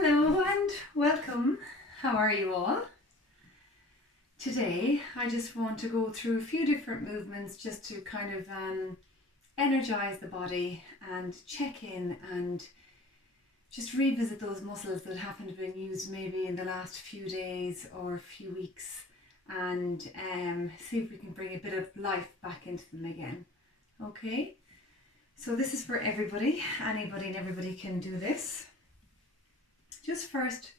Hello and welcome. How are you all? Today I just want to go through a few different movements just to kind of energize the body and check in and just revisit those muscles that haven't been used maybe in the last few days or few weeks, and see if we can bring a bit of life back into them again. Okay, so this is for everybody. Anybody and everybody can do this. Just first,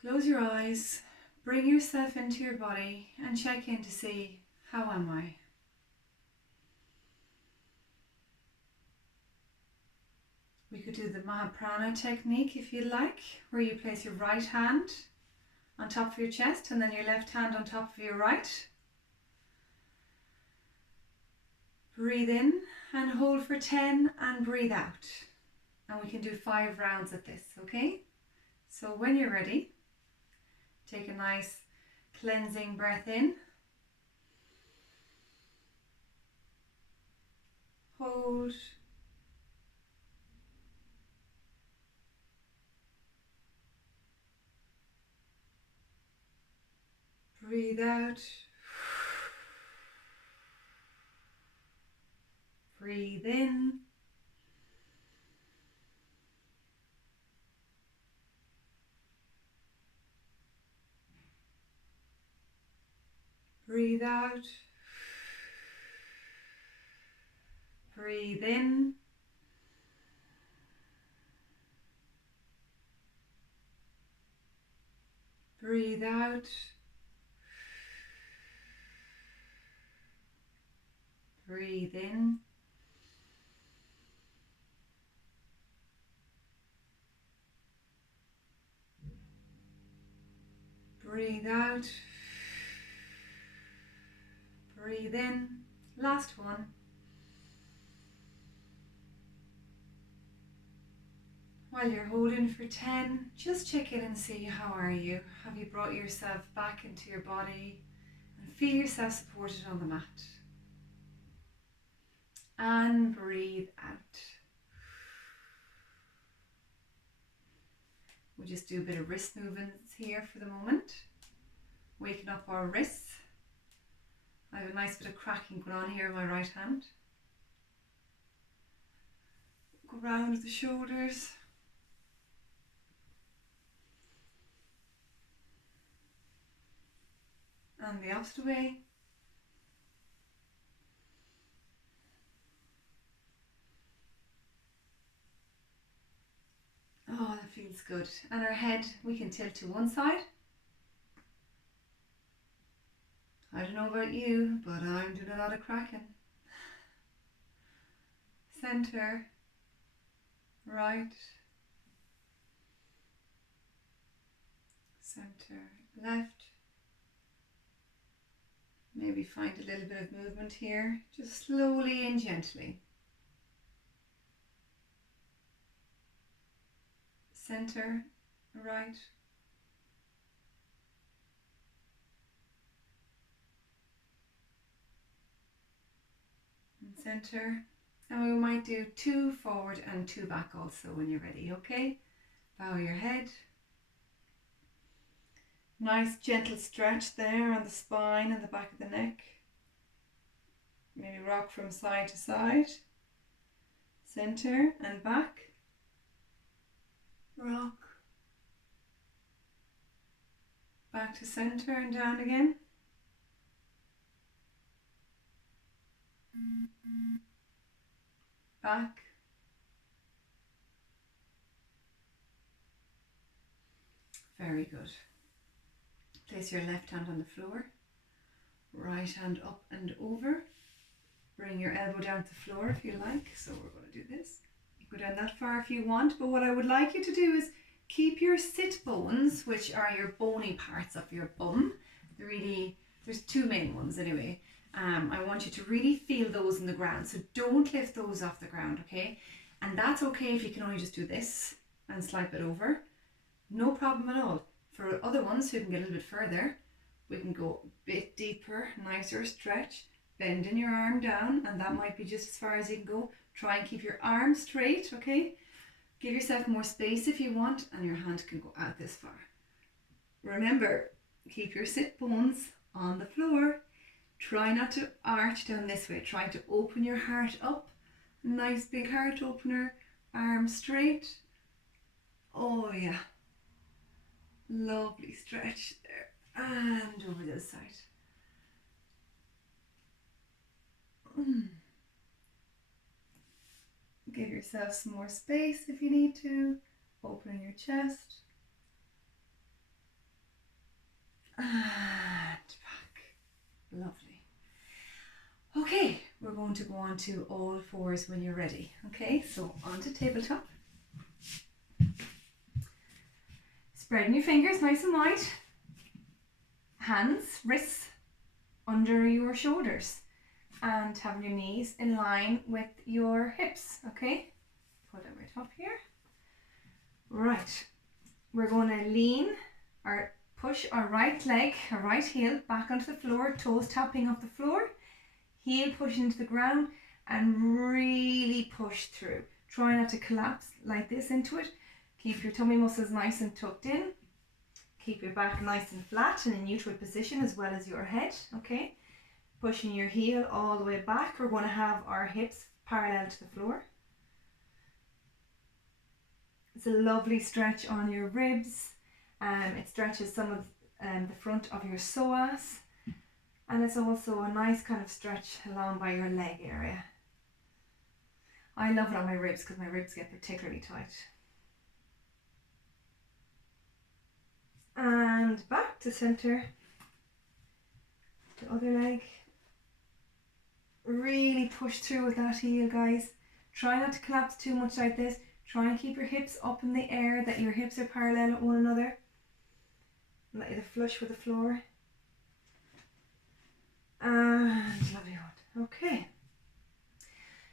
close your eyes, bring yourself into your body and check in to see, how am I? We could do the Mahaprana technique if you like, where you place your right hand on top of your chest and then your left hand on top of your right. Breathe in and hold for 10 and breathe out. And we can do 5 rounds of this, okay? So when you're ready, take a nice cleansing breath in. Hold. Breathe out. Breathe in. Breathe out. Breathe in. Breathe out. Breathe in. Breathe out. Breathe in. Last one. While you're holding for 10, just check in and see, how are you? Have you brought yourself back into your body and feel yourself supported on the mat? And breathe out. We'll just do a bit of wrist movements here for the moment. Waking up our wrists. I have a nice bit of cracking going on here in my right hand. Go round the shoulders. And the opposite way. Oh, that feels good. And our head, we can tilt to one side. I don't know about you, but I'm doing a lot of cracking. Center, right, center, left. Maybe find a little bit of movement here, just slowly and gently. Center, right. And center. And we might do 2 forward and 2 back also when you're ready, okay? Bow your head. Nice gentle stretch there on the spine and the back of the neck. Maybe rock from side to side. Center and back. Rock. Back to center and down again. Back. Very good. Place your left hand on the floor. Right hand up and over. Bring your elbow down to the floor if you like. So we're going to do this. You can go down that far if you want, but what I would like you to do is keep your sit bones, which are your bony parts of your bum. There's 2 main ones anyway. I want you to really feel those in the ground. So don't lift those off the ground, okay? And that's okay if you can only just do this and slide it over. No problem at all. For other ones who can get a little bit further, we can go a bit deeper, nicer stretch, bending your arm down, and that might be just as far as you can go. Try and keep your arm straight, okay? Give yourself more space if you want, and your hand can go out this far. Remember, keep your sit bones on the floor. Try not to arch down this way. Try to open your heart up. Nice big heart opener. Arms straight. Oh yeah. Lovely stretch there. And over this side. Give yourself some more space if you need to. Opening your chest. And back. Lovely. Okay, we're going to go on to all fours when you're ready. Okay, so onto tabletop. Spreading your fingers nice and wide. Hands, wrists under your shoulders. And having your knees in line with your hips. Okay, put it right up here. Right, we're going to lean or push our right leg, our right heel back onto the floor, toes tapping off the floor, heel pushing into the ground, and really push through. Try not to collapse like this into it. Keep your tummy muscles nice and tucked in. Keep your back nice and flat in a neutral position as well as your head, okay? Pushing your heel all the way back. We're going to have our hips parallel to the floor. It's a lovely stretch on your ribs. It stretches some of the front of your psoas, and it's also a nice kind of stretch along by your leg area. I love it on my ribs because my ribs get particularly tight. And back to center. The other leg. Really push through with that heel, guys. Try not to collapse too much like this. Try and keep your hips up in the air, that your hips are parallel with one another. Let you flush with the floor. And lovely one. Okay.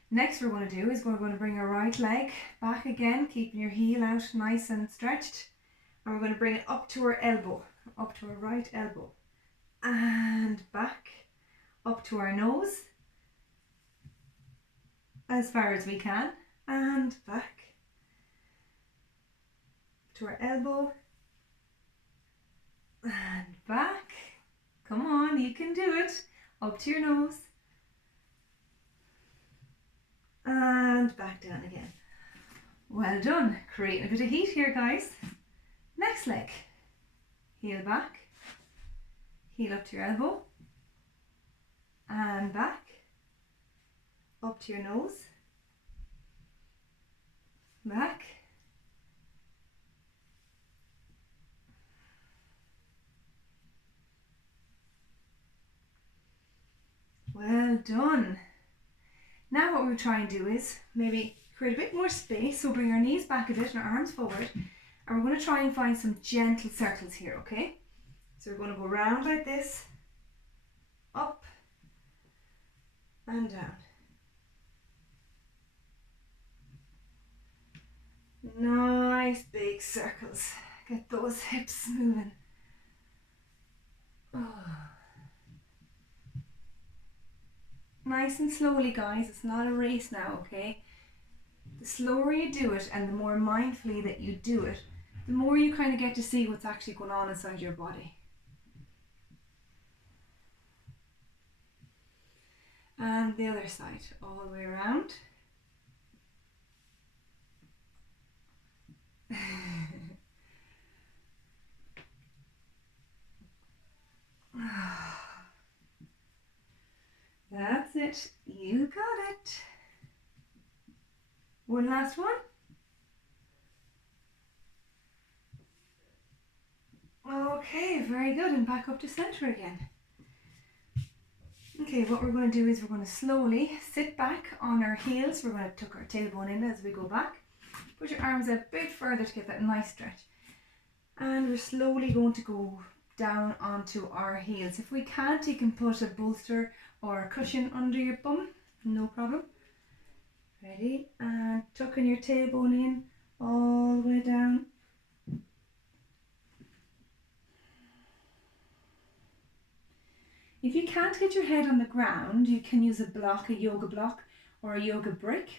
Next we're going to do is we're going to bring our right leg back again, keeping your heel out nice and stretched. And we're going to bring it up to our elbow, up to our right elbow. And back, up to our nose. As far as we can. And back. To our elbow. And back. Come on, you can do it. Up to your nose. And back down again. Well done. Creating a bit of heat here, guys. Next leg. Heel back. Heel up to your elbow. And back. Up to your nose. Back. Well done. Now what we're trying to do is maybe create a bit more space. So bring our knees back a bit and our arms forward. And we're going to try and find some gentle circles here, okay? So we're going to go round like this. Up. And down. Nice big circles. Get those hips moving. Oh. Nice and slowly, guys. It's not a race now, okay? The slower you do it and the more mindfully that you do it, the more you kind of get to see what's actually going on inside your body. And the other side, all the way around. That's it. You got it. One last one. Okay, very good. And back up to center again. Okay, what we're going to do is we're going to slowly sit back on our heels. We're going to tuck our tailbone in as we go back. Put your arms a bit further to get that nice stretch. And we're slowly going to go down onto our heels. If we can't, you can put a bolster or a cushion under your bum. No problem. Ready? And tucking your tailbone in all the way down. If you can't get your head on the ground, you can use a block, a yoga block or a yoga brick.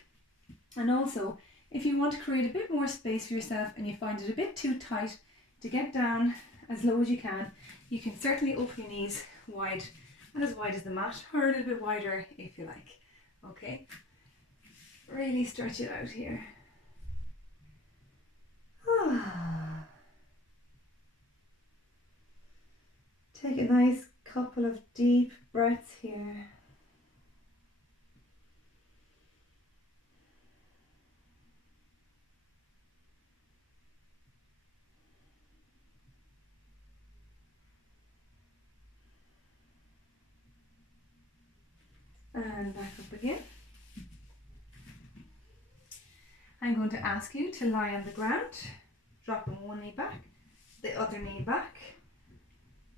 And also, If you want to create a bit more space for yourself and you find it a bit too tight to get down as low as you can certainly open your knees wide as the mat, or a little bit wider if you like. Okay, really stretch it out here. Take a nice couple of deep breaths here. And back up again. I'm going to ask you to lie on the ground, dropping one knee back, the other knee back,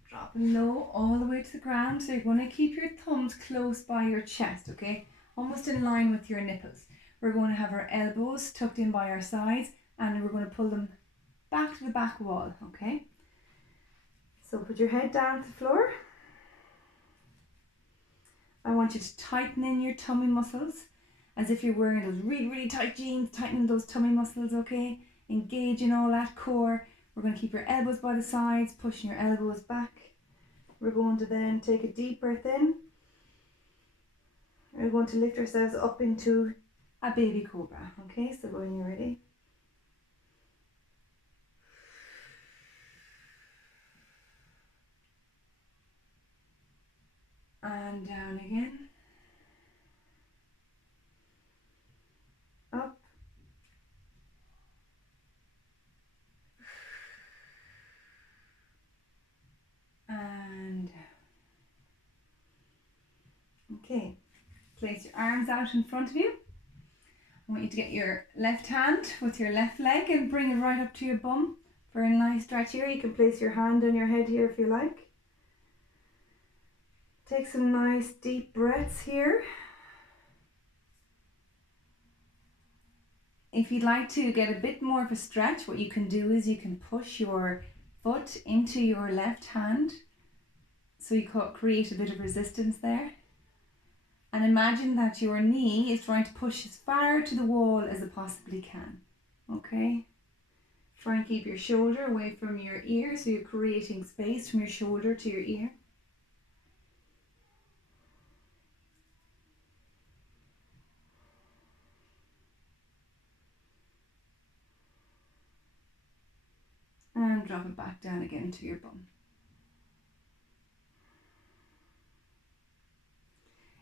dropping low all the way to the ground. So you're going to keep your thumbs close by your chest, okay? Almost in line with your nipples. We're going to have our elbows tucked in by our sides and we're going to pull them back to the back wall, okay? So put your head down to the floor. I want you to tighten in your tummy muscles as if you're wearing those really, really tight jeans, tightening those tummy muscles, okay? Engaging all that core. We're going to keep your elbows by the sides, pushing your elbows back. We're going to then take a deep breath in. We're going to lift ourselves up into a baby cobra, okay? So when you're ready. And down again. Up. And okay. Place your arms out in front of you. I want you to get your left hand with your left leg and bring it right up to your bum for a nice stretch here. You can place your hand on your head here if you like. Take some nice deep breaths here. If you'd like to get a bit more of a stretch, what you can do is you can push your foot into your left hand. So you create a bit of resistance there. And imagine that your knee is trying to push as far to the wall as it possibly can. Okay? Try and keep your shoulder away from your ear, so you're creating space from your shoulder to your ear. And drop it back down again to your bum.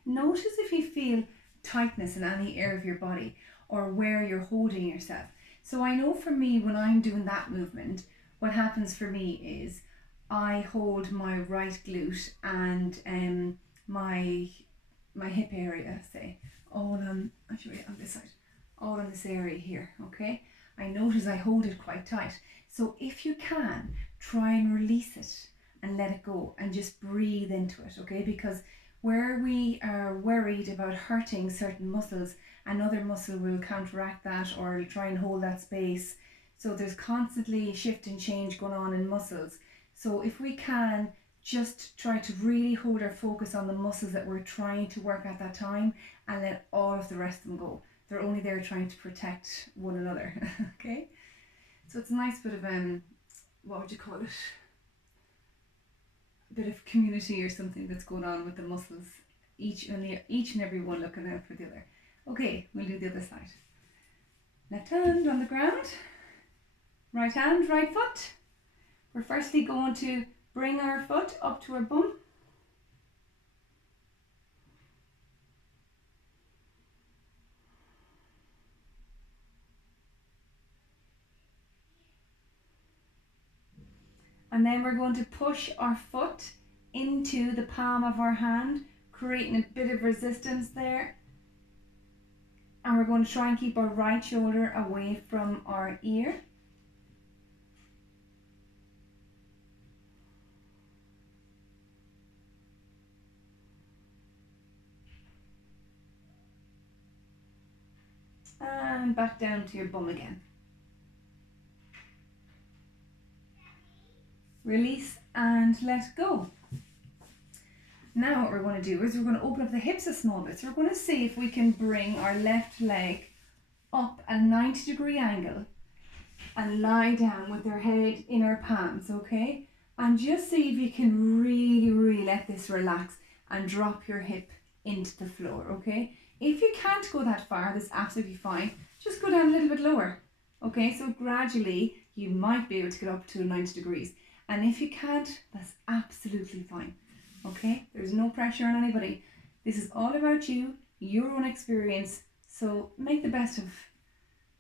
Notice if you feel tightness in any area of your body or where you're holding yourself. So I know for me, when I'm doing that movement, what happens for me is I hold my right glute and my hip area, say, all on, I'll show you on this side, all on this area here, okay? I notice I hold it quite tight. So if you can, try and release it and let it go and just breathe into it, okay? Because where we are worried about hurting certain muscles, another muscle will counteract that or will try and hold that space. So there's constantly shift and change going on in muscles. So if we can just try to really hold our focus on the muscles that we're trying to work at that time and let all of the rest of them go. They're only there trying to protect one another, okay? So it's a nice bit of, what would you call it? A bit of community or something that's going on with the muscles. Each and every one looking out for the other. Okay, we'll do the other side. Left hand on the ground. Right hand, right foot. We're firstly going to bring our foot up to our bum. And then we're going to push our foot into the palm of our hand, creating a bit of resistance there. And we're going to try and keep our right shoulder away from our ear. And back down to your bum again. Release and let go. Now what we're going to do is we're going to open up the hips a small bit. So we're going to see if we can bring our left leg up at a 90-degree angle and lie down with their head in our palms, okay? And just see if you can really, really let this relax and drop your hip into the floor, okay? If you can't go that far, that's absolutely fine. Just go down a little bit lower, okay? So gradually, you might be able to get up to 90 degrees. And if you can't, that's absolutely fine, okay? There's no pressure on anybody. This is all about you, your own experience. So make the best of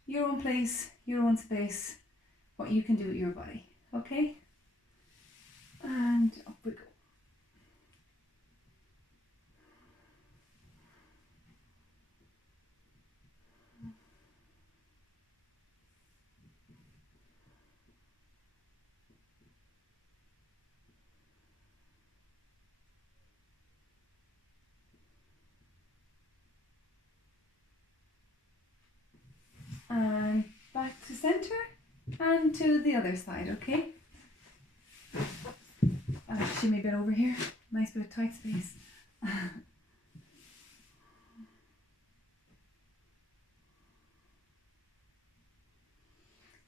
your own place, your own space, what you can do with your body, okay? And up we go. And back to center and to the other side, okay? I'll shimmy a bit over here. Nice bit of tight space.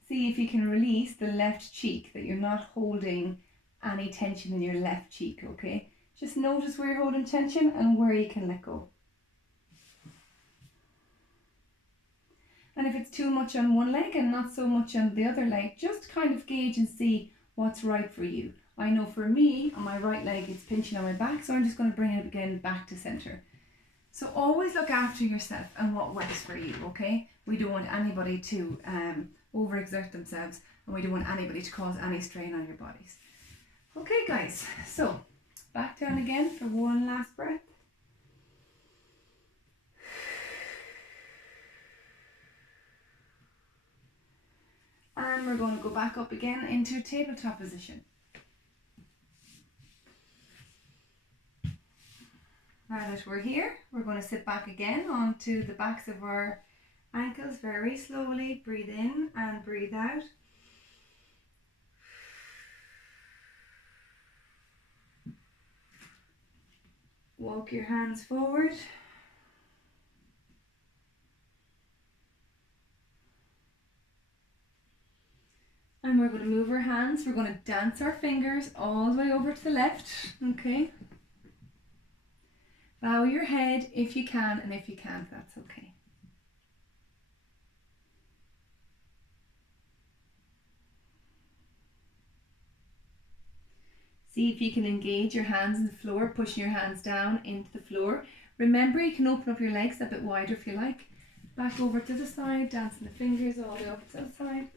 See if you can release the left cheek, that you're not holding any tension in your left cheek, okay? Just notice where you're holding tension and where you can let go. And if it's too much on one leg and not so much on the other leg, just kind of gauge and see what's right for you. I know for me, on my right leg, it's pinching on my back, so I'm just going to bring it again back to center. So always look after yourself and what works for you, okay? We don't want anybody to overexert themselves, and we don't want anybody to cause any strain on your bodies. Okay, guys, so back down again for one last breath. And we're going to go back up again into tabletop position. Now that we're here, we're going to sit back again onto the backs of our ankles very slowly. Breathe in and breathe out. Walk your hands forward. And we're going to move our hands. We're going to dance our fingers all the way over to the left. Okay. Bow your head if you can, and if you can't, that's okay. See if you can engage your hands in the floor, pushing your hands down into the floor. Remember, you can open up your legs a bit wider if you like. Back over to the side, dancing the fingers all the way up to the side.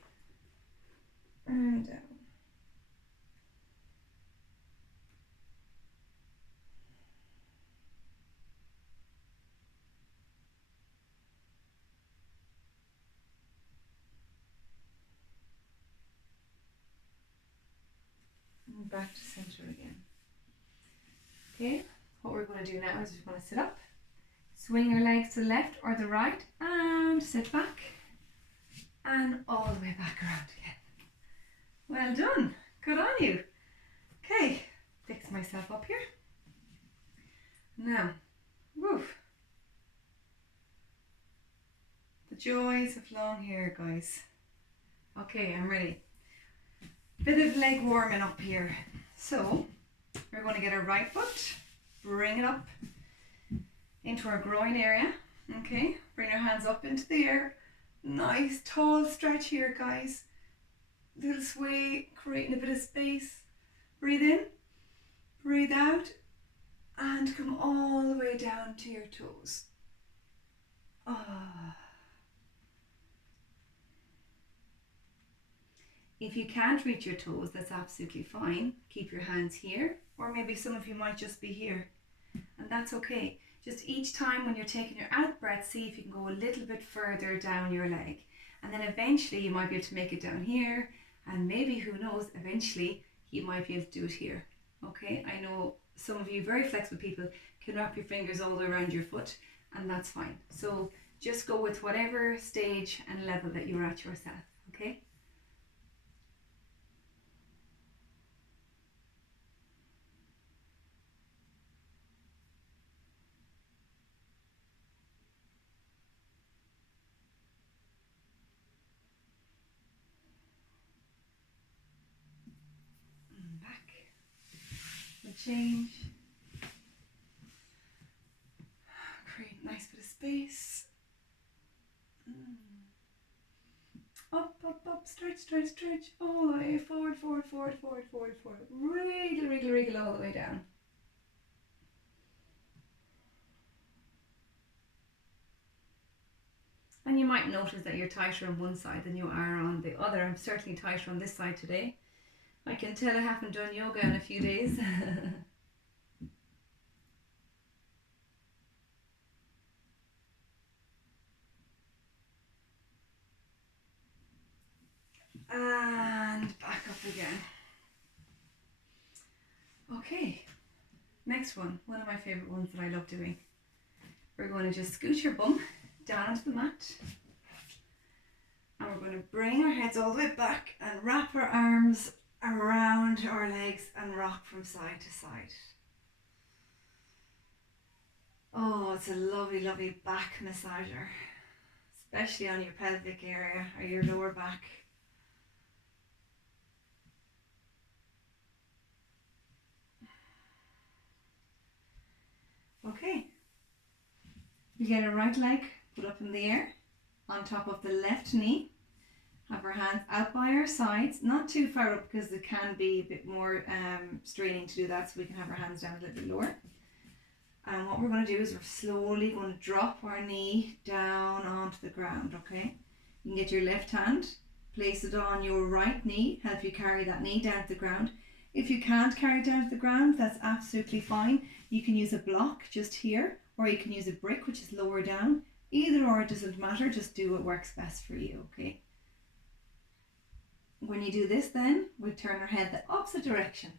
And down. And back to center again. Okay, what we're going to do now is we're going to sit up, swing your legs to the left or the right, and sit back, and all the way back around again. Well done, good on you. Okay, fix myself up here. Now, woof. The joys of long hair, guys. Okay, I'm ready. Bit of leg warming up here. So, we're going to get our right foot, bring it up into our groin area. Okay, bring our hands up into the air. Nice tall stretch here, guys. Little sway, creating a bit of space. Breathe in, breathe out, and come all the way down to your toes. Ah. If you can't reach your toes, that's absolutely fine. Keep your hands here, or maybe some of you might just be here, and that's okay. Just each time when you're taking your out breath, see if you can go a little bit further down your leg, and then eventually you might be able to make it down here, and maybe, who knows, eventually you might be able to do it here. Okay, I know some of you very flexible people can wrap your fingers all the way around your foot, and that's fine. So just go with whatever stage and level that you're at yourself, okay? change. Create a nice bit of space. Up, up, up, stretch, stretch, stretch, all the way forward, forward, forward, forward, forward, forward. Wriggle, wriggle, wriggle all the way down. And you might notice that you're tighter on one side than you are on the other. I'm certainly tighter on this side today. I can tell I haven't done yoga in a few days. And back up again. Okay, next one of my favourite ones that I love doing. We're going to just scoot your bum down onto the mat. And we're going to bring our heads all the way back and wrap our arms around our legs and rock from side to side. Oh, it's a lovely, lovely back massager, especially on your pelvic area or your lower back. Okay, you get a right leg put up in the air on top of the left knee. Have our hands out by our sides, not too far up because it can be a bit more straining to do that, so we can have our hands down a little bit lower. And what we're going to do is we're slowly going to drop our knee down onto the ground, okay? You can get your left hand, place it on your right knee, help you carry that knee down to the ground. If you can't carry it down to the ground, that's absolutely fine. You can use a block just here, or you can use a brick which is lower down. Either or, it doesn't matter, just do what works best for you, okay? When you do this then, we turn our head the opposite direction.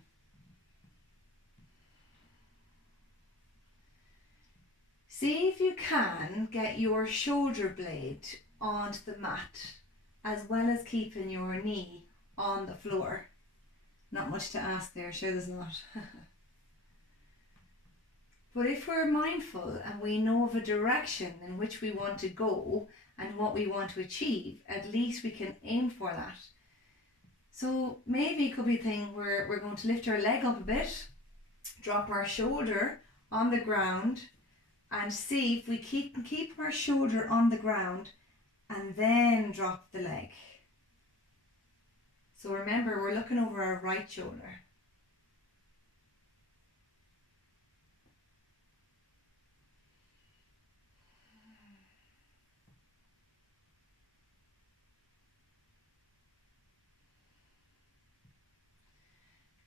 See if you can get your shoulder blade onto the mat as well as keeping your knee on the floor. Not much to ask there, sure there's not. But if we're mindful and we know of a direction in which we want to go and what we want to achieve, at least we can aim for that. So maybe it could be a thing where we're going to lift our leg up a bit, drop our shoulder on the ground, and see if we can keep our shoulder on the ground and then drop the leg. So remember, we're looking over our right shoulder.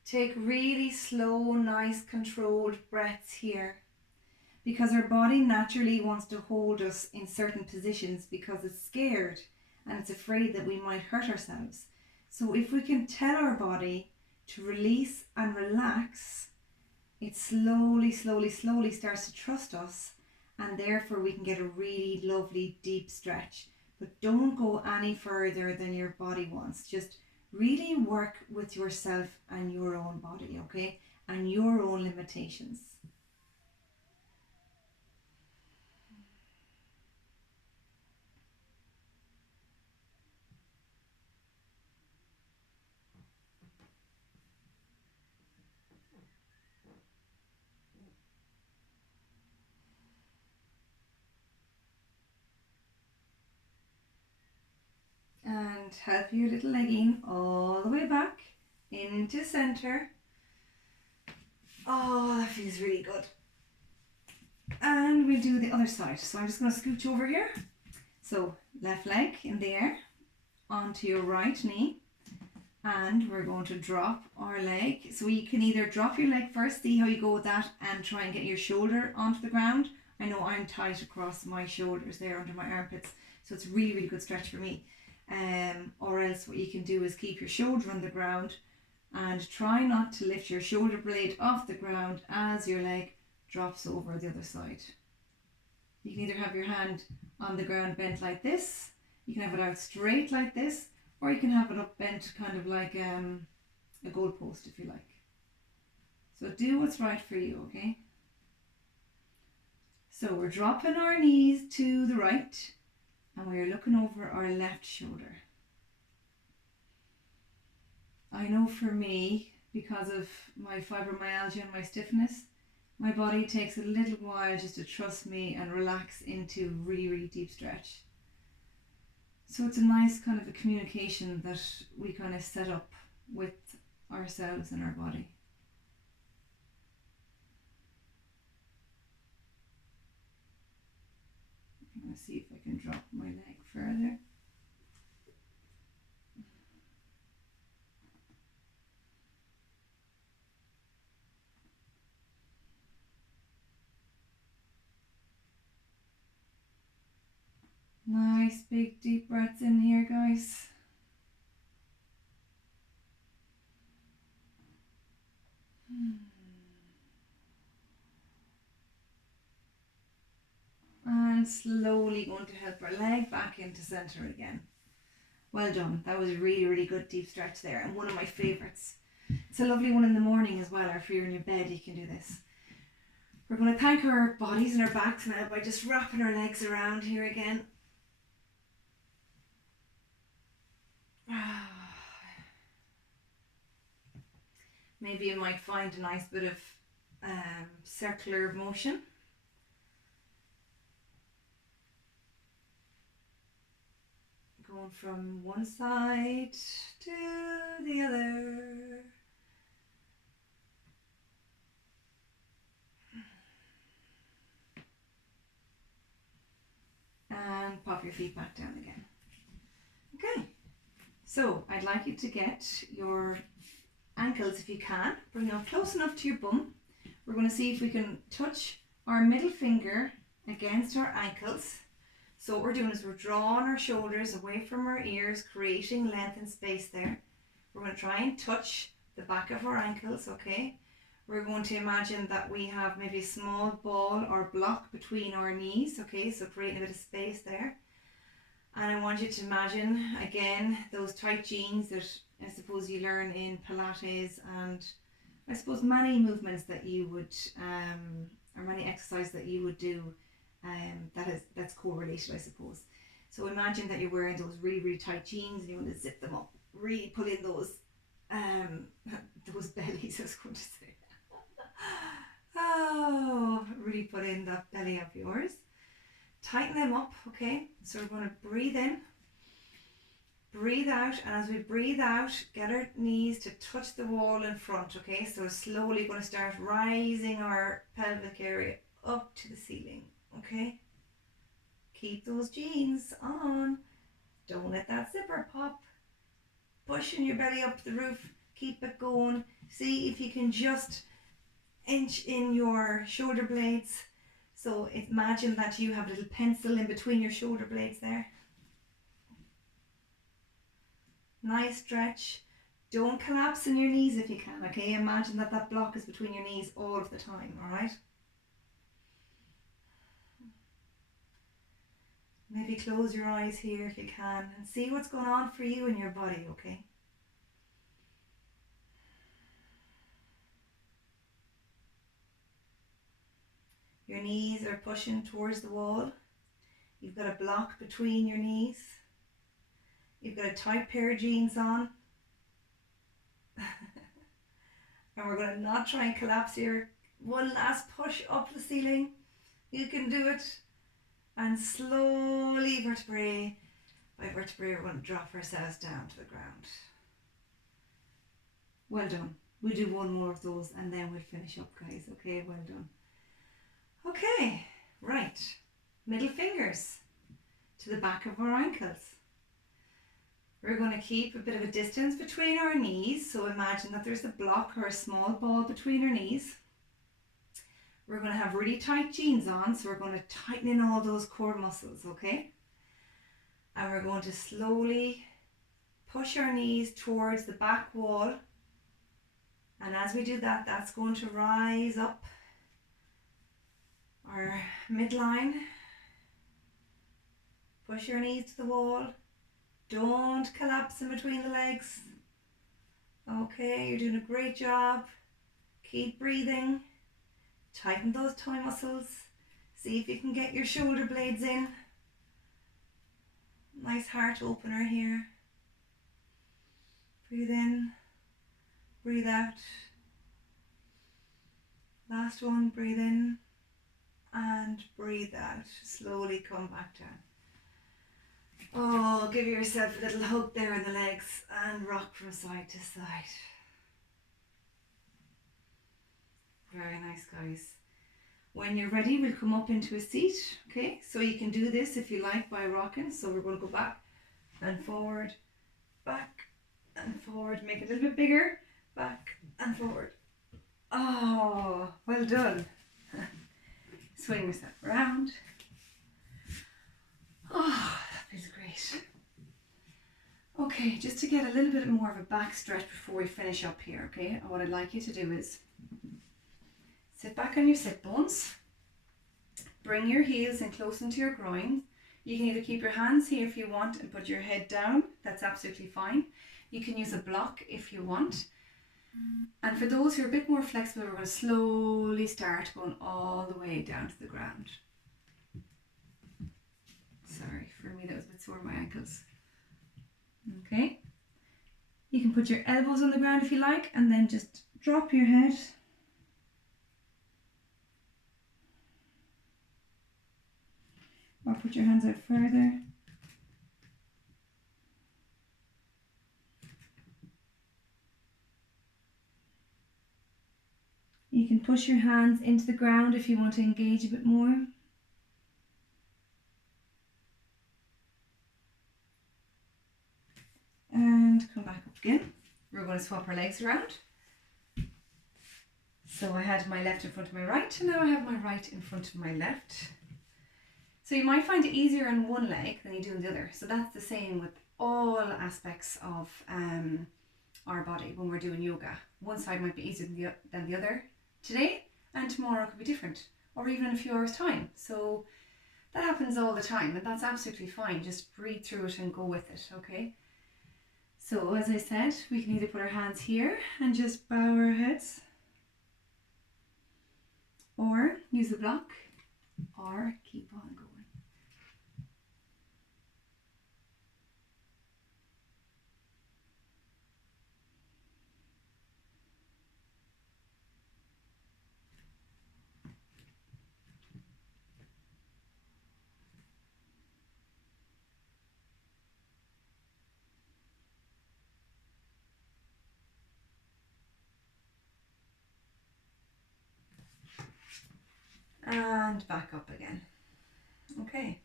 Take really slow, nice, controlled breaths here, because our body naturally wants to hold us in certain positions because it's scared and it's afraid that we might hurt ourselves. So if we can tell our body to release and relax, it slowly, slowly, slowly starts to trust us, and therefore we can get a really lovely deep stretch. But don't go any further than your body wants. Just really work with yourself and your own body, okay? And your own limitations. And help your little leg in all the way back into center. Oh, that feels really good. And we'll do the other side. So I'm just going to scooch over here. So left leg in the air onto your right knee, and we're going to drop our leg. So you can either drop your leg first, see how you go with that, and try and get your shoulder onto the ground. I know I'm tight across my shoulders there under my armpits, so it's a really, really good stretch for me. Or else what you can do is keep your shoulder on the ground and try not to lift your shoulder blade off the ground as your leg drops over the other side. You can either have your hand on the ground bent like this, you can have it out straight like this, or you can have it up bent kind of like a goalpost if you like. So do what's right for you, okay? So we're dropping our knees to the right and we're looking over our left shoulder. I know for me, because of my fibromyalgia and my stiffness, my body takes a little while just to trust me and relax into really, really deep stretch. So it's a nice kind of a communication that we kind of set up with ourselves and our body. I'm going to see if I can drop my leg further. Nice big deep breaths in here, guys. And slowly going to help our leg back into center again. Well done. That was a really, really good deep stretch there, and one of my favorites. It's a lovely one in the morning as well, or if you're in your bed you can do this. We're going to thank our bodies and our backs now by just wrapping our legs around here again. Maybe you might find a nice bit of circular motion. Going from one side to the other. And pop your feet back down again. Okay, so I'd like you to get your ankles, if you can, bring them close enough to your bum. We're going to see if we can touch our middle finger against our ankles. So what we're doing is we're drawing our shoulders away from our ears, creating length and space there. We're going to try and touch the back of our ankles, okay? We're going to imagine that we have maybe a small ball or block between our knees, okay? So creating a bit of space there. And I want you to imagine, again, those tight jeans that I suppose you learn in Pilates, and I suppose many movements that you would, or many exercises that you would do, that's correlated, I suppose. So imagine that you're wearing those really, really tight jeans and you want to zip them up, really pull in those bellies, I was going to say. Oh, really put in that belly of yours. Tighten them up, okay? So we're going to breathe in, breathe out, and as we breathe out, get our knees to touch the wall in front, okay? So slowly going to start rising our pelvic area up to the ceiling, okay? Keep those jeans on. Don't let that zipper pop. Pushing your belly up to the roof. Keep it going. See if you can just inch in your shoulder blades. So imagine that you have a little pencil in between your shoulder blades there. Nice stretch. Don't collapse in your knees if you can, okay? Imagine that that block is between your knees all of the time, all right? Maybe close your eyes here if you can and see what's going on for you in your body, okay? Your knees are pushing towards the wall. You've got a block between your knees. You've got a tight pair of jeans on. And we're going to not try and collapse here. One last push up the ceiling. You can do it. And slowly, vertebrae by vertebrae, we're going to drop ourselves down to the ground. Well done. We'll do one more of those and then we'll finish up, guys. Okay, well done. Okay, right. Middle fingers to the back of our ankles. We're going to keep a bit of a distance between our knees. So imagine that there's a block or a small ball between our knees. We're going to have really tight jeans on, so we're going to tighten in all those core muscles, okay? And we're going to slowly push our knees towards the back wall. And as we do that, that's going to rise up our midline. Push your knees to the wall. Don't collapse in between the legs. Okay, you're doing a great job. Keep breathing. Tighten those thigh muscles. See if you can get your shoulder blades in. Nice heart opener here. Breathe in. breathe out. Last one, breathe in and breathe out. Slowly come back down. Oh, give yourself a little hug there in the legs and rock from side to side. Very nice, guys. When you're ready, we'll come up into a seat, okay? So you can do this if you like by rocking. So we're going to go back and forward, back and forward. Make it a little bit bigger, back and forward. Oh, well done. Swing yourself around. Oh, that feels great. Okay, just to get a little bit more of a back stretch before we finish up here, okay? And what I'd like you to do is sit back on your sit bones. Bring your heels in close into your groin. You can either keep your hands here if you want and put your head down. That's absolutely fine. You can use a block if you want. And for those who are a bit more flexible, we're going to slowly start going all the way down to the ground. Sorry, for me that was a bit sore on my ankles. Okay. You can put your elbows on the ground if you like, and then just drop your head. Or put your hands out further. You can push your hands into the ground if you want to engage a bit more. And come back up again. We're going to swap our legs around. So I had my left in front of my right, and now I have my right in front of my left. So you might find it easier on one leg than you do on the other. So that's the same with all aspects of our body when we're doing yoga. One side might be easier than the other today, and tomorrow could be different, or even in a few hours' time. So that happens all the time, and that's absolutely fine. Just breathe through it and go with it, okay? So as I said, we can either put our hands here and just bow our heads, or use a block, or keep on going. And back up again. Okay.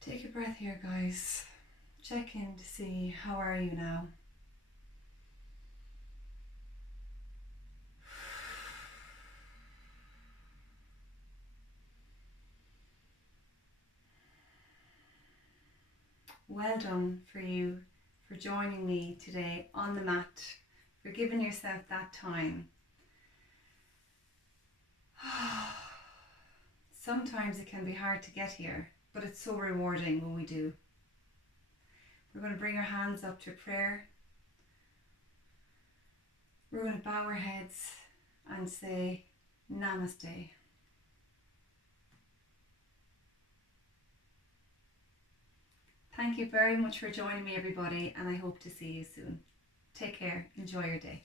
Take a breath here, guys. Check in to see how are you now. Well done for you for joining me today on the mat, for giving yourself that time. Sometimes it can be hard to get here, but it's so rewarding when we do. We're going to bring our hands up to prayer. We're going to bow our heads and say Namaste. Thank you very much for joining me, everybody, and I hope to see you soon. Take care. Enjoy your day.